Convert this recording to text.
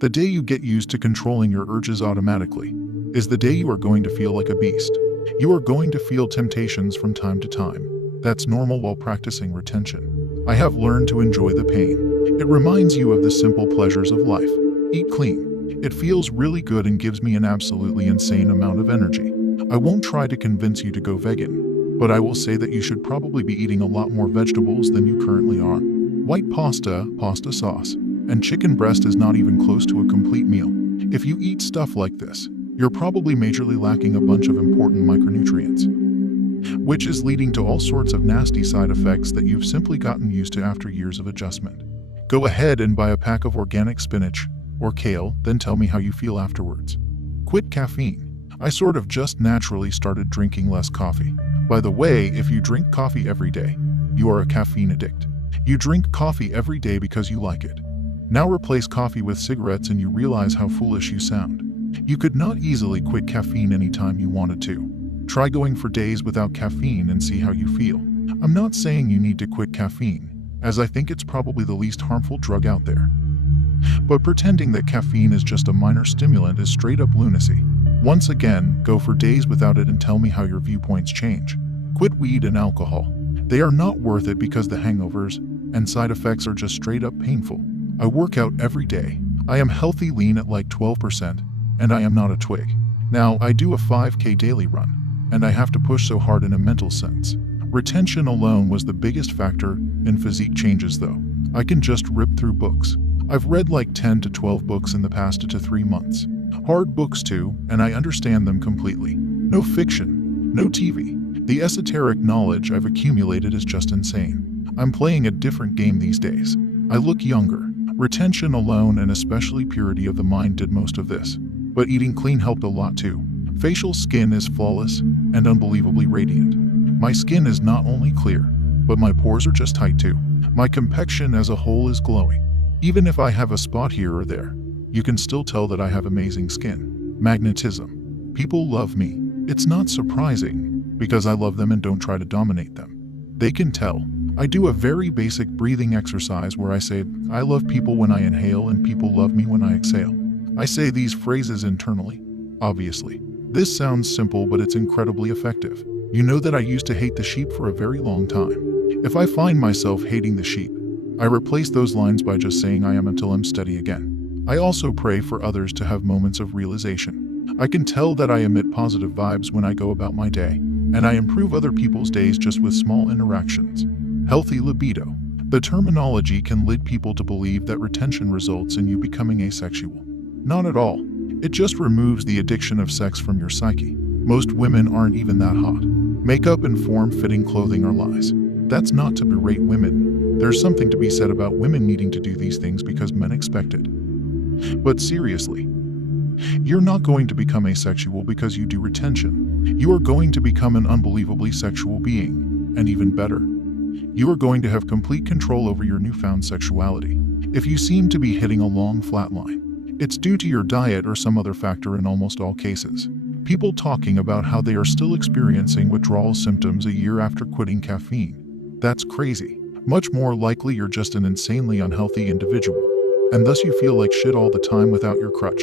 The day you get used to controlling your urges automatically is the day you are going to feel like a beast. You are going to feel temptations from time to time. That's normal while practicing retention. I have learned to enjoy the pain. It reminds you of the simple pleasures of life. Eat clean. It feels really good and gives me an absolutely insane amount of energy. I won't try to convince you to go vegan, but I will say that you should probably be eating a lot more vegetables than you currently are. White pasta, pasta sauce, and chicken breast is not even close to a complete meal. If you eat stuff like this, you're probably majorly lacking a bunch of important micronutrients, which is leading to all sorts of nasty side effects that you've simply gotten used to after years of adjustment. Go ahead and buy a pack of organic spinach or kale, then tell me how you feel afterwards. Quit caffeine. I sort of just naturally started drinking less coffee. By the way, if you drink coffee every day, you are a caffeine addict. You drink coffee every day because you like it. Now replace coffee with cigarettes and you realize how foolish you sound. You could not easily quit caffeine anytime you wanted to. Try going for days without caffeine and see how you feel. I'm not saying you need to quit caffeine, as I think it's probably the least harmful drug out there. But pretending that caffeine is just a minor stimulant is straight up lunacy. Once again, go for days without it and tell me how your viewpoints change. Quit weed and alcohol. They are not worth it because the hangovers and side effects are just straight up painful. I work out every day. I am healthy lean at like 12%, and I am not a twig. Now, I do a 5K daily run, and I have to push so hard in a mental sense. Retention alone was the biggest factor in physique changes though. I can just rip through books. I've read like 10 to 12 books in the past 2 to 3 months. Hard books too, and I understand them completely. No fiction, no TV. The esoteric knowledge I've accumulated is just insane. I'm playing a different game these days. I look younger. Retention alone and especially purity of the mind did most of this. But eating clean helped a lot too. Facial skin is flawless and unbelievably radiant. My skin is not only clear, but my pores are just tight too. My complexion as a whole is glowing. Even if I have a spot here or there, you can still tell that I have amazing skin. Magnetism. People love me. It's not surprising, because I love them and don't try to dominate them. They can tell. I do a very basic breathing exercise where I say, I love people when I inhale and people love me when I exhale. I say these phrases internally, obviously. This sounds simple, but it's incredibly effective. You know that I used to hate the sheep for a very long time. If I find myself hating the sheep, I replace those lines by just saying I am until I'm steady again. I also pray for others to have moments of realization. I can tell that I emit positive vibes when I go about my day, and I improve other people's days just with small interactions. Healthy libido. The terminology can lead people to believe that retention results in you becoming asexual. Not at all. It just removes the addiction of sex from your psyche. Most women aren't even that hot. Makeup and form-fitting clothing are lies. That's not to berate women. There's something to be said about women needing to do these things because men expect it. But seriously, you're not going to become asexual because you do retention. You are going to become an unbelievably sexual being, and even better, you are going to have complete control over your newfound sexuality. If you seem to be hitting a long flat line, it's due to your diet or some other factor in almost all cases. People talking about how they are still experiencing withdrawal symptoms a year after quitting caffeine. That's crazy. Much more likely you're just an insanely unhealthy individual, and thus you feel like shit all the time without your crutch.